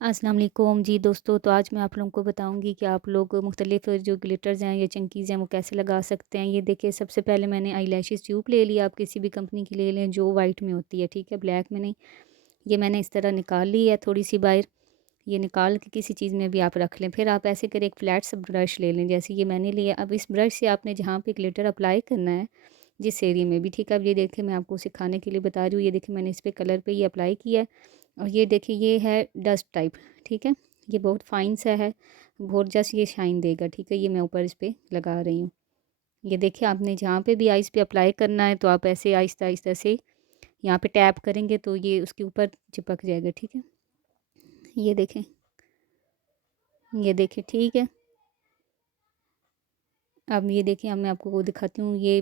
अस्सलाम वालेकुम जी दोस्तों, तो आज मैं आप लोगों को बताऊंगी कि आप लोग मुख्तलिफ़ जो ग्लिटर्स हैं या चंकीज़ हैं वो कैसे लगा सकते हैं। ये देखिए, सबसे पहले मैंने आई लैशेज़ ट्यूब ले लिया। आप किसी भी कंपनी की ले लें जो वाइट में होती है, ठीक है, ब्लैक में नहीं। ये मैंने इस तरह निकाल ली है थोड़ी सी बाहर। ये निकाल के किसी चीज़ में भी आप रख लें। फिर आप ऐसे करें, एक फ्लैट सा ब्रश ले लें जैसे ये मैंने लिया। अब इस ब्रश से आपने जहाँ पे ग्लिटर अप्लाई करना है, जिस एरिया में भी, ठीक है। अब ये देखिए, मैं आपको सिखाने के लिए बता रही हूँ। ये देखिए, मैंने इस पे कलर पे ये अप्लाई किया है और ये देखिए, ये है डस्ट टाइप, ठीक है। ये बहुत फाइन सा है, बहुत जस्ट ये शाइन देगा, ठीक है। ये मैं ऊपर इस पे लगा रही हूँ। ये देखिए, आपने जहाँ पे भी आइस पे अप्लाई करना है तो आप ऐसे आहिस्ता आहिस्ता से यहाँ पे टैप करेंगे तो ये उसके ऊपर चिपक जाएगा, ठीक है। ये देखें, ये देखें, ठीक है। अब ये देखिए, अब मैं आपको वो दिखाती हूँ। ये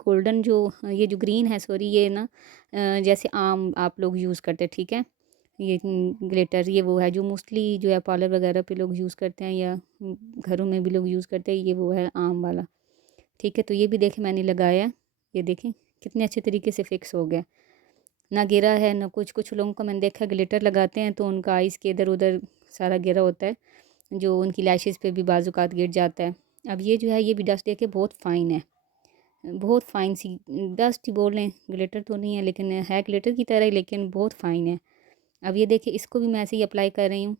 गोल्डन जो, ये जो ग्रीन है, सॉरी, ये ना जैसे आम आप लोग यूज़ करते हैं, ठीक है। ये ग्लिटर, ये वो है जो मोस्टली जो है पार्लर वगैरह पे लोग यूज़ करते हैं या घरों में भी लोग यूज़ करते हैं। ये वो है आम वाला, ठीक है। तो ये भी देखें मैंने लगाया। ये देखें कितने अच्छे तरीके से फिक्स हो गया, ना गिरा है ना कुछ। कुछ लोगों को मैंने देखा ग्लिटर लगाते हैं तो उनका आइज़ के इधर उधर सारा गिरा होता है, जो उनकी लैशेज़ पे भी बाज़-औक़ात गिर जाता है। अब ये जो है, ये भी डस्ट देखिए बहुत फ़ाइन है, बहुत फ़ाइन सी डस्ट ही बोल लें, ग्लिटर तो नहीं है लेकिन है ग्लिटर की तरह ही, लेकिन बहुत फ़ाइन है। अब ये देखिए, इसको भी मैं ऐसे ही अप्लाई कर रही हूँ।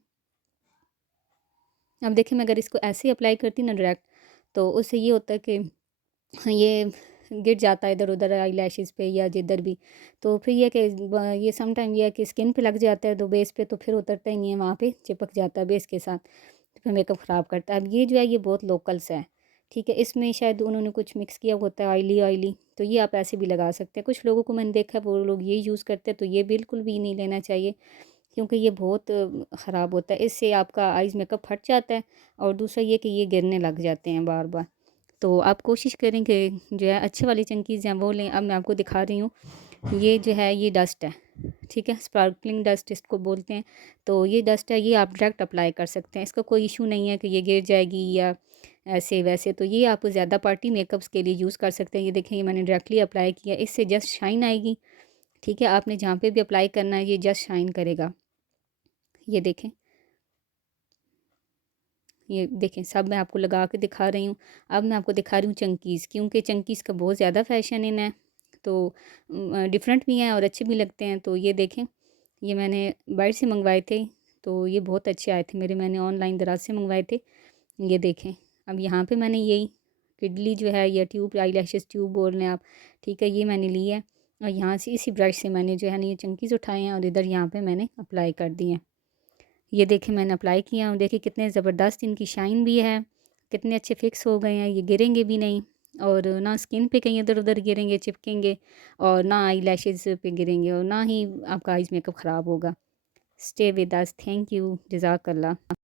अब देखिए, मैं अगर इसको ऐसे ही अप्लाई करती ना डायरेक्ट, तो उससे ये होता है कि ये गिर जाता है इधर-उधर आईलैशेज़ पे या जिधर भी। तो फिर ये कि ये सम टाइम ये है कि स्किन पे लग जाता है तो बेस पे तो फिर उतरता ही नहीं है, वहाँ पे चिपक जाता है बेस के साथ, तो फिर मेकअप ख़राब करता है। अब ये जो है, ये बहुत लोकल सा है, ठीक है। इसमें शायद उन्होंने कुछ मिक्स किया होता है ऑयली-ऑयली, तो ये आप ऐसे भी लगा सकते हैं। कुछ लोगों को मैंने देखा है वो लोग ये यूज़ करते हैं, तो ये बिल्कुल भी नहीं लेना चाहिए क्योंकि ये बहुत ख़राब होता है। इससे आपका आइज़ मेकअप फट जाता है और दूसरा ये कि ये गिरने लग जाते हैं बार-बार। तो आप कोशिश करें कि जो है अच्छे वाली चंकीज़ हैं वो लें। अब मैं आपको दिखा रही हूँ। ये जो है, ये डस्ट है, ठीक है, स्पार्कलिंग डस्ट इसको बोलते हैं। तो ये डस्ट है, ये आप डायरेक्ट अप्लाई कर सकते हैं। इसका कोई इशू नहीं है कि ये गिर जाएगी या ऐसे वैसे। तो ये आप ज़्यादा पार्टी मेकअप्स के लिए यूज़ कर सकते हैं। ये देखें, ये मैंने डायरेक्टली अप्लाई किया, इससे जस्ट शाइन आएगी, ठीक है। आपने जहाँ पे भी अप्लाई करना है ये जस्ट शाइन करेगा। ये देखें, ये देखें, सब मैं आपको लगा के दिखा रही हूँ। अब मैं आपको दिखा रही हूँ चंकीज़, क्योंकि चंकीज़ का बहुत ज़्यादा फ़ैशन इन है। तो डिफरेंट भी हैं और अच्छे भी लगते हैं। तो ये देखें, ये मैंने बाहर से मंगवाए थे, तो ये बहुत अच्छे आए थे मेरे। मैंने ऑनलाइन दराज से मंगवाए थे। ये देखें, अब यहाँ पे मैंने यही किडली जो है या ट्यूब, आईलैशेज़ ट्यूब बोल रहे हैं आप, ठीक है, ये मैंने ली है और यहाँ से इसी ब्रश से मैंने जो है ना ये चंकीज़ उठाए हैं और इधर यहाँ पे मैंने अप्लाई कर दिए हैं। ये देखिए, मैंने अप्लाई किया और देखिए कितने ज़बरदस्त इनकी शाइन भी है, कितने अच्छे फिक्स हो गए हैं, ये गिरेंगे भी नहीं और ना स्किन पे कहीं इधर-उधर गिरेंगे, चिपकेंगे और ना आई लैशेज़ पे गिरेंगे और ना ही आपका आइज़ मेकअप ख़राब होगा। Stay with us, thank you, जज़ाकल्लाह।